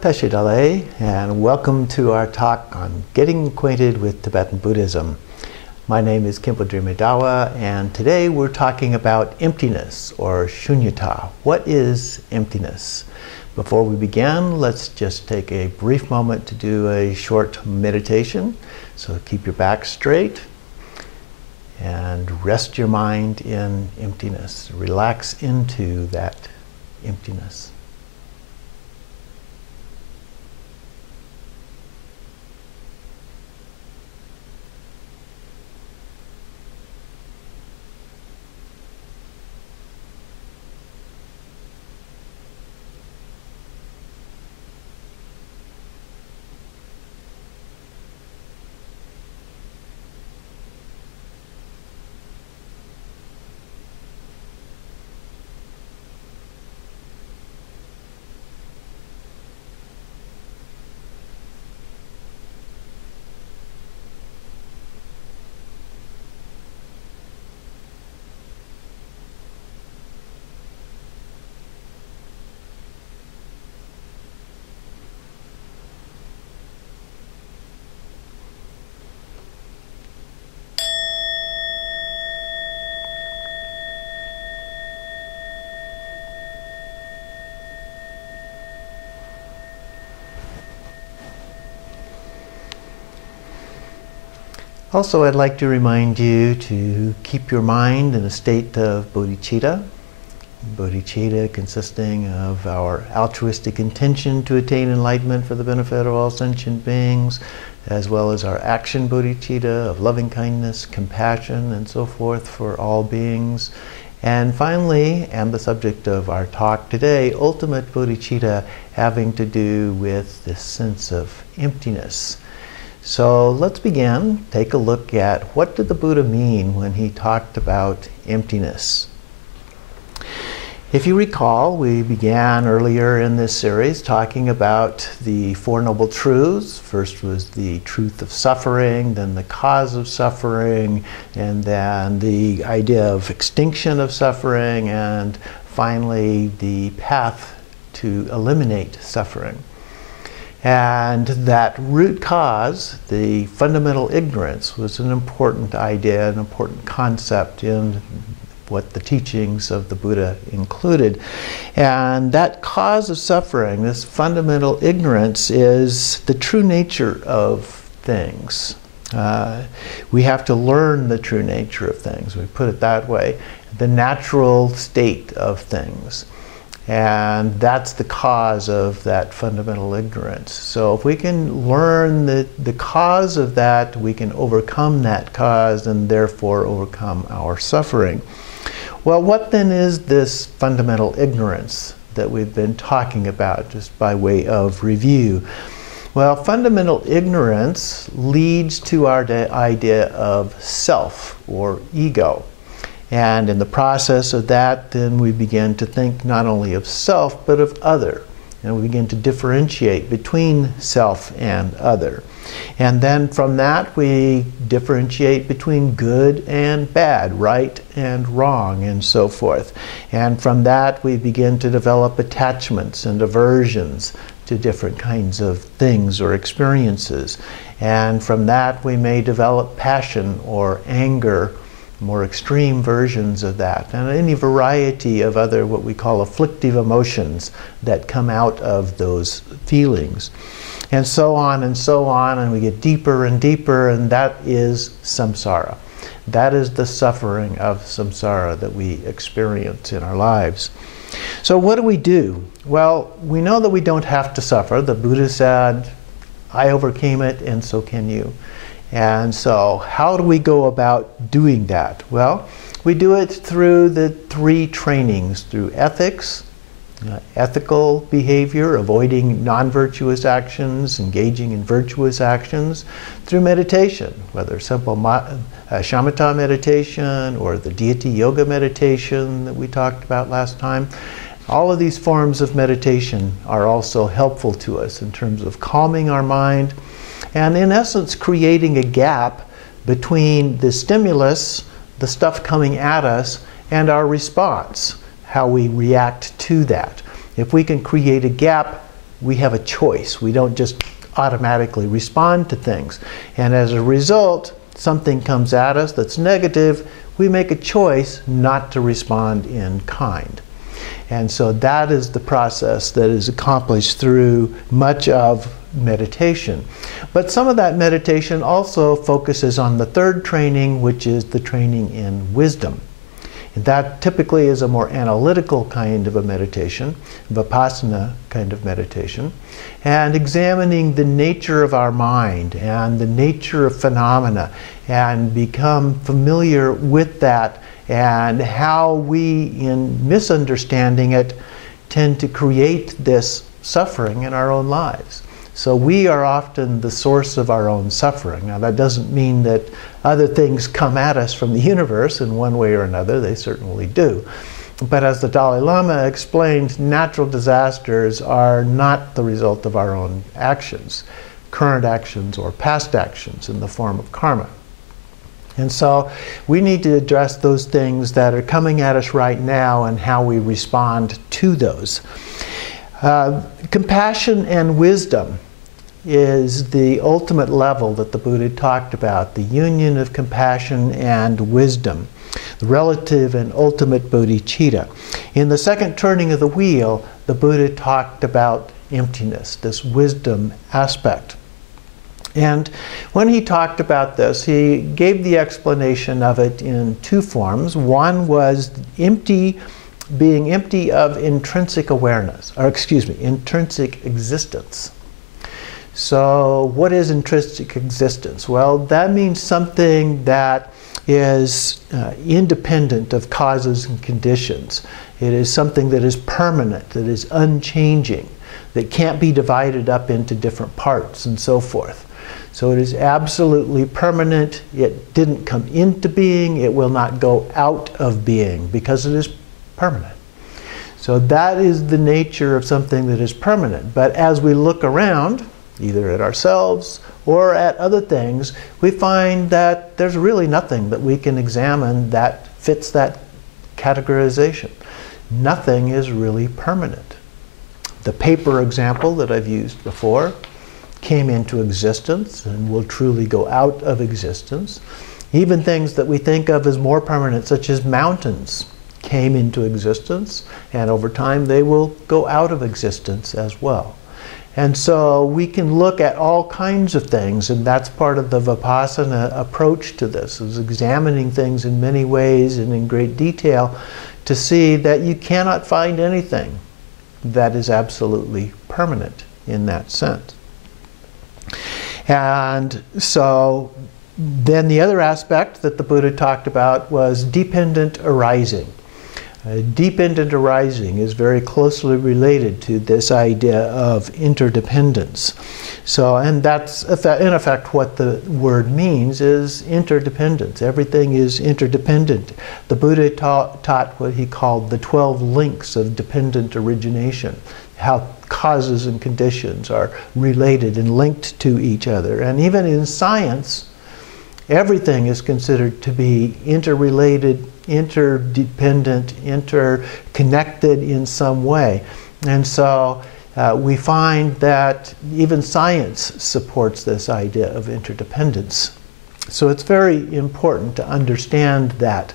Tashidale, and welcome to our talk on getting acquainted with Tibetan Buddhism. My name is Khenpo Drime Dawa, and today we're talking about emptiness, or shunyata. What is emptiness? Before we begin, let's just take a brief moment to do a short meditation. So keep your back straight and rest your mind in emptiness. Relax into that emptiness. Also, I'd like to remind you to keep your mind in a state of bodhicitta. Bodhicitta consisting of our altruistic intention to attain enlightenment for the benefit of all sentient beings, as well as our action bodhicitta of loving kindness, compassion, and so forth for all beings. And finally, and the subject of our talk today, ultimate bodhicitta having to do with this sense of emptiness. So let's begin. Take a look at what did the Buddha mean when he talked about emptiness. If you recall, we began earlier in this series talking about the Four Noble Truths. First was the truth of suffering, then the cause of suffering, and then the idea of extinction of suffering, and finally the path to eliminate suffering. And that root cause, the fundamental ignorance, was an important idea, an important concept in what the teachings of the Buddha included. And that cause of suffering, this fundamental ignorance, is the true nature of things. We have to learn the true nature of things, we put it that way, the natural state of things. And that's the cause of that fundamental ignorance. So if we can learn the cause of that, we can overcome that cause and therefore overcome our suffering. Well, what then is this fundamental ignorance that we've been talking about, just by way of review? Well, fundamental ignorance leads to our idea of self or ego. And in the process of that, then we begin to think not only of self, but of other. And we begin to differentiate between self and other. And then from that, we differentiate between good and bad, right and wrong, and so forth. And from that, we begin to develop attachments and aversions to different kinds of things or experiences. And from that, we may develop passion or anger, more extreme versions of that, and any variety of other what we call afflictive emotions that come out of those feelings. And so on, and we get deeper and deeper, and that is samsara. That is the suffering of samsara that we experience in our lives. So what do we do? Well, we know that we don't have to suffer. The Buddha said, I overcame it, and so can you. And so how do we go about doing that? Well, we do it through the three trainings, through ethics, ethical behavior, avoiding non-virtuous actions, engaging in virtuous actions, through meditation, whether simple shamatha meditation or the deity yoga meditation that we talked about last time. All of these forms of meditation are also helpful to us in terms of calming our mind, and in essence creating a gap between the stimulus, the stuff coming at us, and our response, how we react to that. If we can create a gap we have a choice. We don't just automatically respond to things. And as a result, something comes at us that's negative, we make a choice not to respond in kind. And so that is the process that is accomplished through much of meditation. But some of that meditation also focuses on the third training, which is the training in wisdom. And that typically is a more analytical kind of a meditation, vipassana kind of meditation, and examining the nature of our mind and the nature of phenomena and become familiar with that and how we, in misunderstanding it, tend to create this suffering in our own lives. So we are often the source of our own suffering. Now that doesn't mean that other things come at us from the universe in one way or another. They certainly do. But as the Dalai Lama explained, natural disasters are not the result of our own actions, current actions or past actions in the form of karma. And so we need to address those things that are coming at us right now and how we respond to those. Compassion and wisdom is the ultimate level that the Buddha talked about, the union of compassion and wisdom, the relative and ultimate bodhicitta. In the second turning of the wheel, the Buddha talked about emptiness, this wisdom aspect. And when he talked about this, he gave the explanation of it in two forms. One was being empty of intrinsic awareness, or excuse me, intrinsic existence. So what is intrinsic existence? Well, that means something that is independent of causes and conditions. It is something that is permanent, that is unchanging, that can't be divided up into different parts and so forth. So it is absolutely permanent. It didn't come into being. It will not go out of being because it is permanent. So that is the nature of something that is permanent. But as we look around, either at ourselves or at other things, we find that there's really nothing that we can examine that fits that categorization. Nothing is really permanent. The paper example that I've used before came into existence and will truly go out of existence. Even things that we think of as more permanent, such as mountains, came into existence, and over time they will go out of existence as well. And so we can look at all kinds of things, and that's part of the Vipassana approach to this, is examining things in many ways and in great detail to see that you cannot find anything that is absolutely permanent in that sense. And so then the other aspect that the Buddha talked about was dependent arising. Dependent arising is very closely related to this idea of interdependence. So, and that's in effect what the word means is interdependence. Everything is interdependent. The Buddha taught what he called the 12 links of dependent origination, how causes and conditions are related and linked to each other. And even in science, everything is considered to be interrelated, interdependent, interconnected in some way. And so we find that even science supports this idea of interdependence. So it's very important to understand that.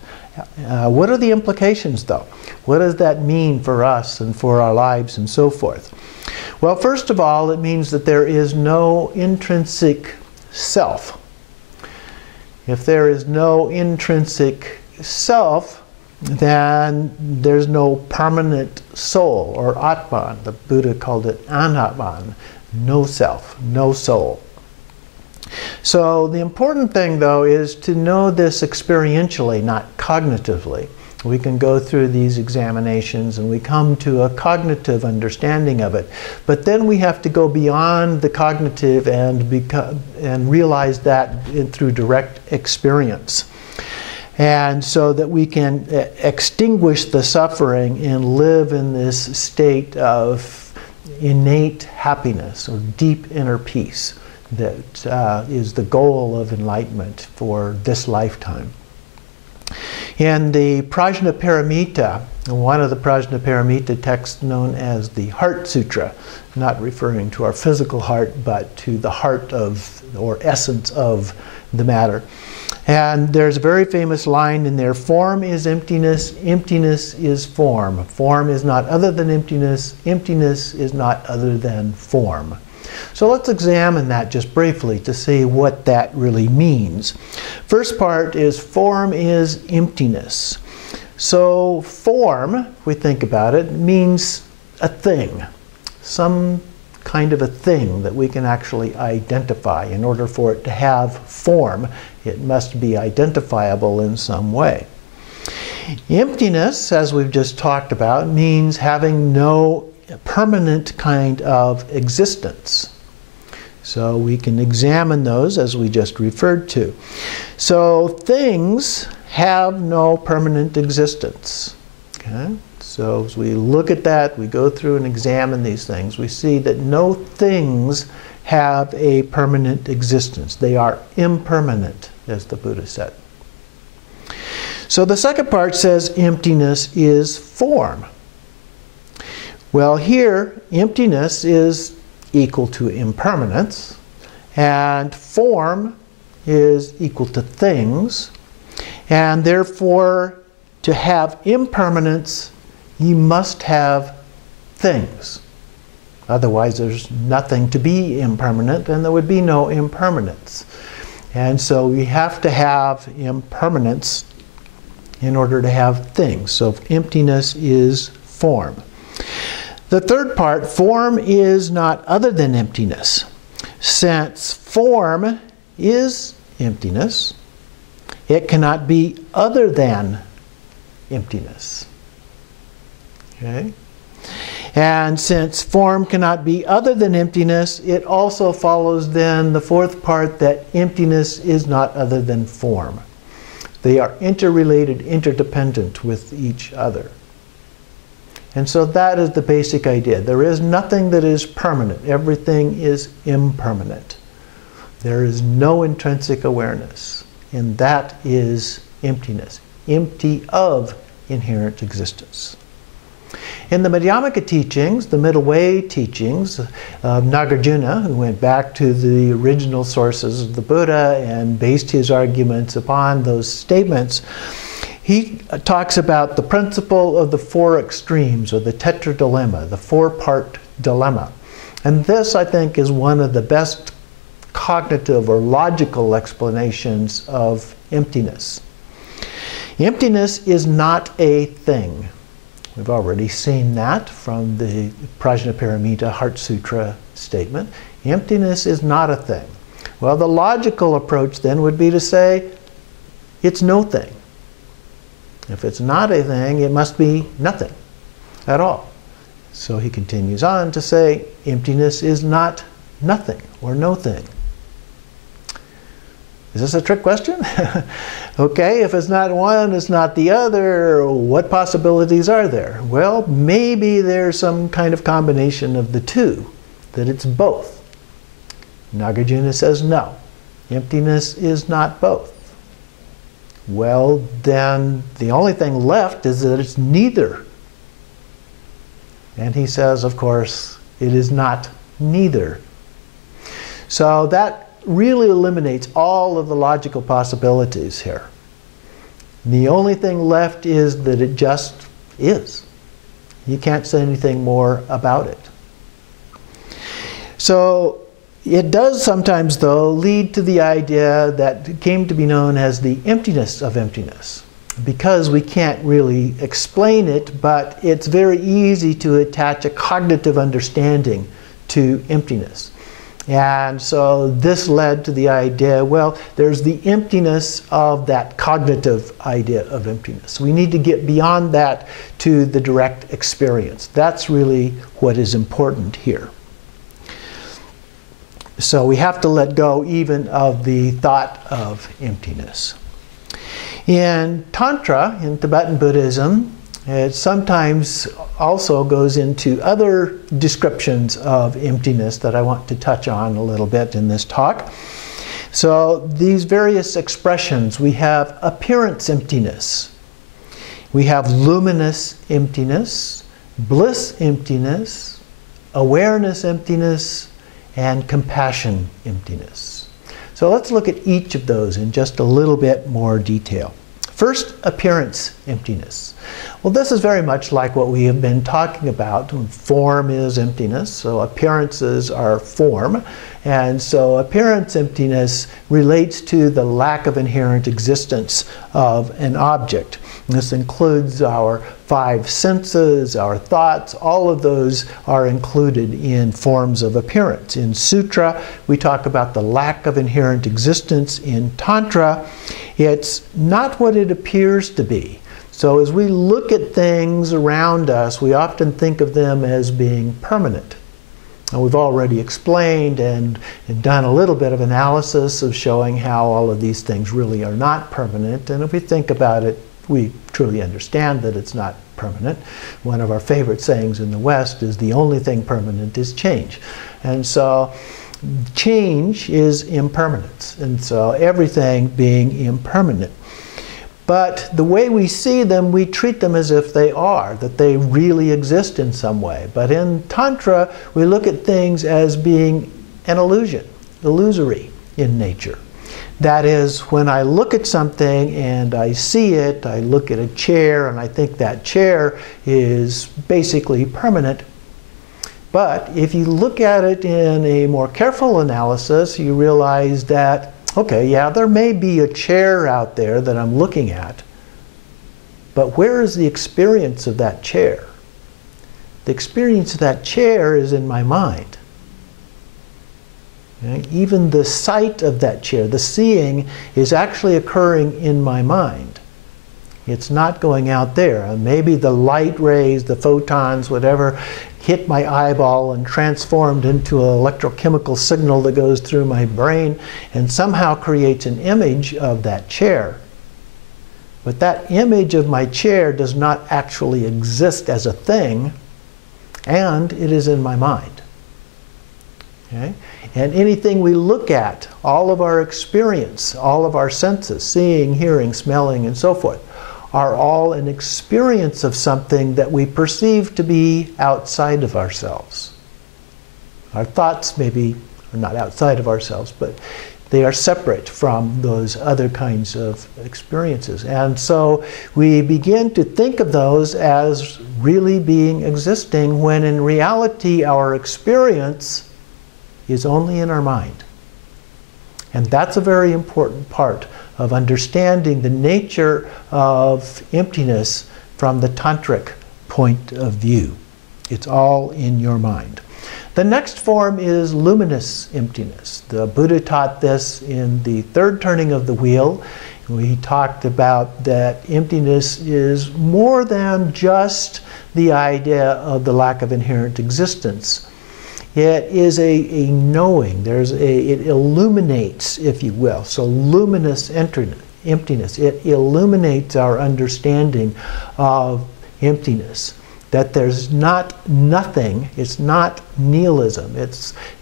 What are the implications, though? What does that mean for us and for our lives and so forth? Well, first of all, it means that there is no intrinsic self. If there is no intrinsic self, then there's no permanent soul, or Atman. The Buddha called it Anatman, no self, no soul. So the important thing, though, is to know this experientially, not cognitively. We can go through these examinations and we come to a cognitive understanding of it. But then we have to go beyond the cognitive and realize that through direct experience. And so that we can extinguish the suffering and live in this state of innate happiness or deep inner peace that is the goal of enlightenment for this lifetime. In the Prajnaparamita, one of the Prajnaparamita texts known as the Heart Sutra, not referring to our physical heart, but to the heart of, or essence of, the matter. And there's a very famous line in there: form is emptiness, emptiness is form. Form is not other than emptiness, emptiness is not other than form. So let's examine that just briefly to see what that really means. First part is form is emptiness. So form, if we think about it, means a thing, some kind of a thing that we can actually identify. In order for it to have form, it must be identifiable in some way. Emptiness, as we've just talked about, means having no permanent kind of existence. So we can examine those as we just referred to. So things have no permanent existence. Okay? So as we look at that, we go through and examine these things, we see that no things have a permanent existence. They are impermanent, as the Buddha said. So the second part says emptiness is form. Well, here, emptiness is equal to impermanence, and form is equal to things, and therefore, to have impermanence, you must have things. Otherwise, there's nothing to be impermanent, and there would be no impermanence. And so we have to have impermanence in order to have things. So emptiness is form. The third part, form is not other than emptiness. Since form is emptiness, it cannot be other than emptiness. Okay? And since form cannot be other than emptiness, it also follows then the fourth part, that emptiness is not other than form. They are interrelated, interdependent with each other. And so that is the basic idea. There is nothing that is permanent. Everything is impermanent. There is no intrinsic awareness. And that is emptiness, empty of inherent existence. In the Madhyamaka teachings, the middle way teachings of Nagarjuna, who went back to the original sources of the Buddha and based his arguments upon those statements, he talks about the principle of the four extremes, or the tetradilemma, the four-part dilemma. And this, I think, is one of the best cognitive or logical explanations of emptiness. Emptiness is not a thing. We've already seen that from the Prajnaparamita Heart Sutra statement. Emptiness is not a thing. Well, the logical approach then would be to say, it's no thing. If it's not a thing, it must be nothing at all. So he continues on to say, emptiness is not nothing or no thing. Is this a trick question? Okay, if it's not one, it's not the other, what possibilities are there? Well, maybe there's some kind of combination of the two, that it's both. Nagarjuna says no, emptiness is not both. Well, then the only thing left is that it's neither. And he says, of course, it is not neither. So that really eliminates all of the logical possibilities here. The only thing left is that it just is. You can't say anything more about it. So it does sometimes, though, lead to the idea that came to be known as the emptiness of emptiness. Because we can't really explain it, but it's very easy to attach a cognitive understanding to emptiness. And so this led to the idea, well, there's the emptiness of that cognitive idea of emptiness. We need to get beyond that to the direct experience. That's really what is important here. So we have to let go even of the thought of emptiness. In Tantra, in Tibetan Buddhism, it sometimes also goes into other descriptions of emptiness that I want to touch on a little bit in this talk. So these various expressions, we have appearance emptiness. We have luminous emptiness, bliss emptiness, awareness emptiness, and compassion emptiness. So let's look at each of those in just a little bit more detail. First, appearance emptiness. Well, this is very much like what we have been talking about. Form is emptiness, so appearances are form. And so appearance emptiness relates to the lack of inherent existence of an object. This includes our five senses, our thoughts, all of those are included in forms of appearance. In sutra, we talk about the lack of inherent existence. In tantra, it's not what it appears to be. So as we look at things around us, we often think of them as being permanent. And we've already explained and done a little bit of analysis of showing how all of these things really are not permanent. And if we think about it, we truly understand that it's not permanent. One of our favorite sayings in the West is the only thing permanent is change. And so change is impermanence. And so everything being impermanent. But the way we see them, we treat them as if they are, that they really exist in some way. But in Tantra, we look at things as being an illusion, illusory in nature. That is, when I look at something and I see it, I look at a chair and I think that chair is basically permanent. But if you look at it in a more careful analysis, you realize that, okay, yeah, there may be a chair out there that I'm looking at, but where is the experience of that chair? The experience of that chair is in my mind. Okay? Even the sight of that chair, the seeing, is actually occurring in my mind. It's not going out there. Maybe the light rays, the photons, whatever, hit my eyeball and transformed into an electrochemical signal that goes through my brain and somehow creates an image of that chair. But that image of my chair does not actually exist as a thing, and it is in my mind. Okay? And anything we look at, all of our experience, all of our senses, seeing, hearing, smelling, and so forth, are all an experience of something that we perceive to be outside of ourselves. Our thoughts maybe are not outside of ourselves, but they are separate from those other kinds of experiences. And so we begin to think of those as really being existing, when in reality our experience is only in our mind. And that's a very important part of understanding the nature of emptiness from the tantric point of view. It's all in your mind. The next form is luminous emptiness. The Buddha taught this in the third turning of the wheel. We talked about that emptiness is more than just the idea of the lack of inherent existence. It is a knowing. It illuminates, if you will. So luminous emptiness. It illuminates our understanding of emptiness. That there's not nothing. It's not nihilism.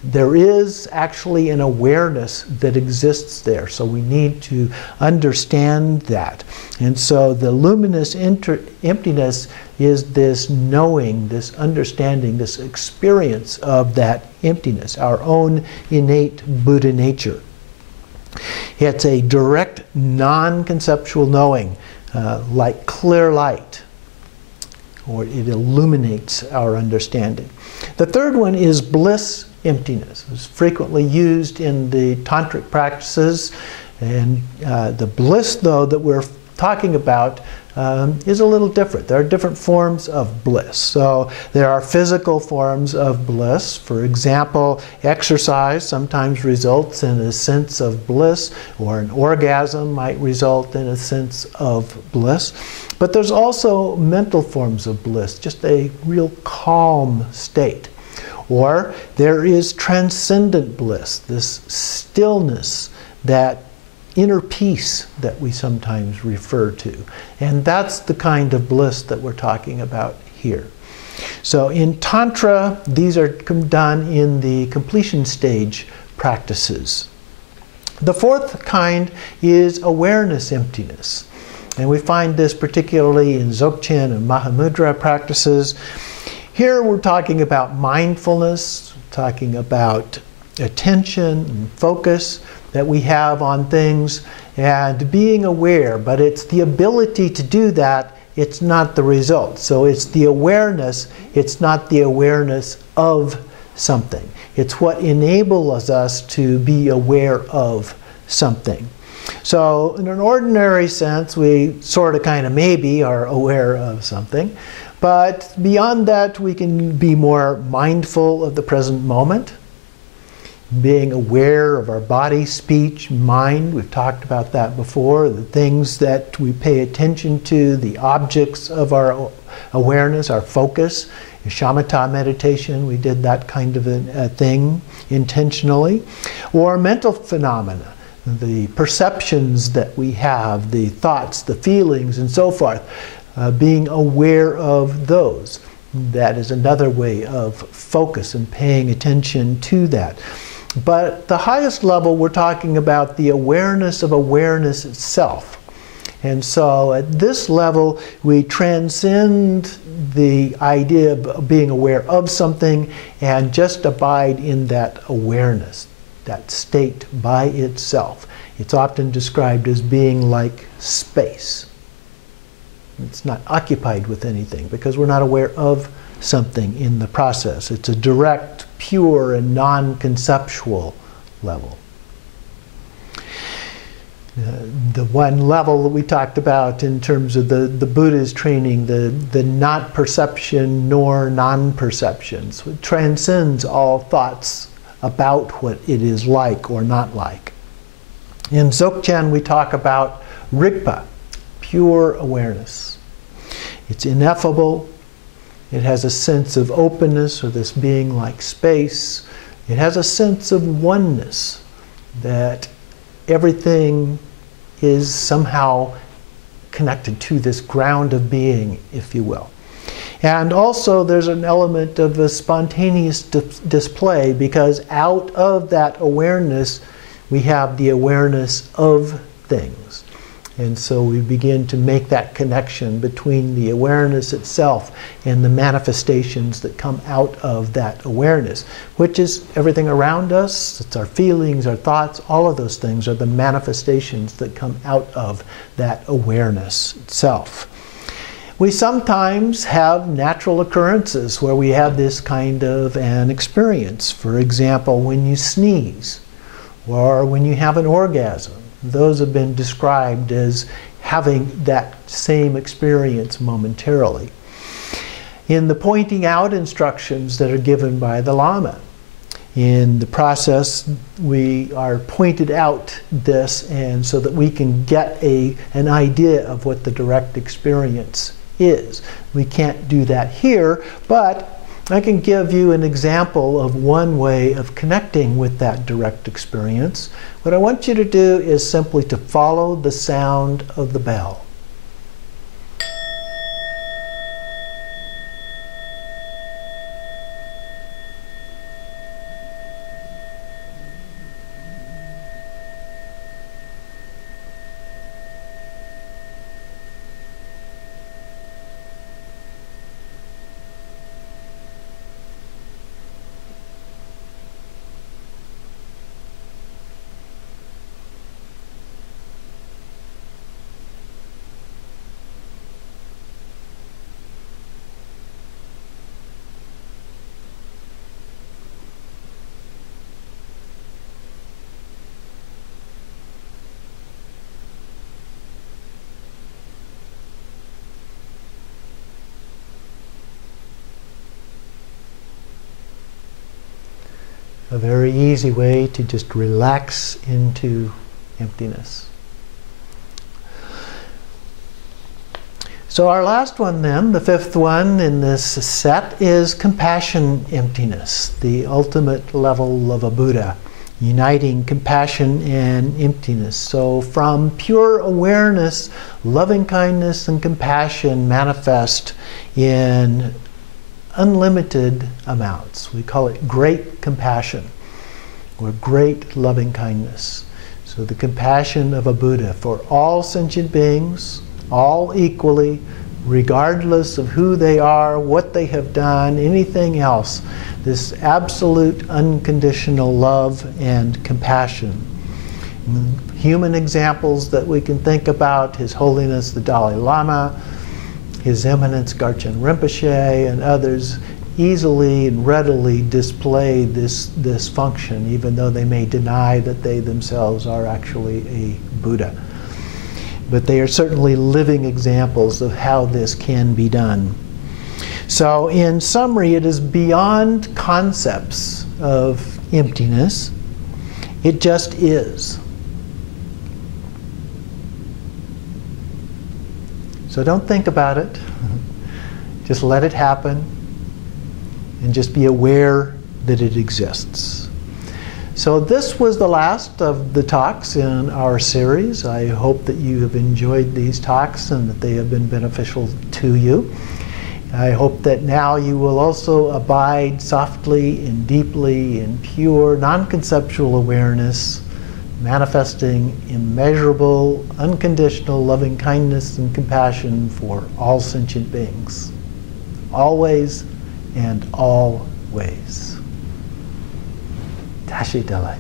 There is actually an awareness that exists there. So we need to understand that. And so the luminous emptiness is this knowing, this understanding, this experience of that emptiness, our own innate Buddha nature. It's a direct, non-conceptual knowing, like clear light, or it illuminates our understanding. The third one is bliss emptiness. It's frequently used in the tantric practices, and the bliss, though, that we're talking about is a little different. There are different forms of bliss. So there are physical forms of bliss. For example, exercise sometimes results in a sense of bliss, or an orgasm might result in a sense of bliss. But there's also mental forms of bliss, just a real calm state. Or there is transcendent bliss, this stillness, that inner peace that we sometimes refer to. And that's the kind of bliss that we're talking about here. So in Tantra, these are done in the completion stage practices. The fourth kind is awareness emptiness. And we find this particularly in Dzogchen and Mahamudra practices. Here we're talking about mindfulness, talking about attention and focus that we have on things and being aware, but it's the ability to do that, it's not the result. So it's the awareness, it's not the awareness of something. It's what enables us to be aware of something. So in an ordinary sense, we sort of kind of maybe are aware of something. But beyond that, we can be more mindful of the present moment, being aware of our body, speech, mind. We've talked about that before. The things that we pay attention to, the objects of our awareness, our focus. In shamatha meditation, we did that kind of a thing intentionally. Or mental phenomena, the perceptions that we have, the thoughts, the feelings, and so forth. Being aware of those. That is another way of focus and paying attention to that. But the highest level, we're talking about the awareness of awareness itself. And so at this level, we transcend the idea of being aware of something and just abide in that awareness, that state by itself. It's often described as being like space. It's not occupied with anything because we're not aware of something in the process. It's a direct, pure, and non-conceptual level. The one level that we talked about in terms of the Buddha's training, the not perception nor non-perception. So it transcends all thoughts about what it is like or not like. In Dzogchen we talk about Rigpa, pure awareness. It's ineffable. It has a sense of openness, or this being like space. It has a sense of oneness, that everything is somehow connected to this ground of being, if you will. And also there's an element of a spontaneous display, because out of that awareness we have the awareness of things. And so we begin to make that connection between the awareness itself and the manifestations that come out of that awareness, which is everything around us. It's our feelings, our thoughts, all of those things are the manifestations that come out of that awareness itself. We sometimes have natural occurrences where we have this kind of an experience. For example, when you sneeze, or when you have an orgasm. Those have been described as having that same experience momentarily. In the pointing out instructions that are given by the Lama, in the process we are pointed out this, and so that we can get an idea of what the direct experience is. We can't do that here, but I can give you an example of one way of connecting with that direct experience. What I want you to do is simply to follow the sound of the bell. A very easy way to just relax into emptiness. So our last one then, the fifth one in this set, is compassion emptiness, the ultimate level of a Buddha, uniting compassion and emptiness. So from pure awareness, loving kindness and compassion manifest in unlimited amounts. We call it great compassion or great loving kindness. So the compassion of a Buddha for all sentient beings, all equally, regardless of who they are, what they have done, anything else. This absolute unconditional love and compassion. Human examples that we can think about: His Holiness the Dalai Lama, His Eminence Garchen Rinpoche, and others easily and readily display this function, even though they may deny that they themselves are actually a Buddha. But they are certainly living examples of how this can be done. So in summary, it is beyond concepts of emptiness. It just is. So don't think about it. Just let it happen and just be aware that it exists. So this was the last of the talks in our series. I hope that you have enjoyed these talks and that they have been beneficial to you. I hope that now you will also abide softly and deeply in pure, non-conceptual awareness, manifesting immeasurable, unconditional loving kindness and compassion for all sentient beings, always and always. Tashi Delai.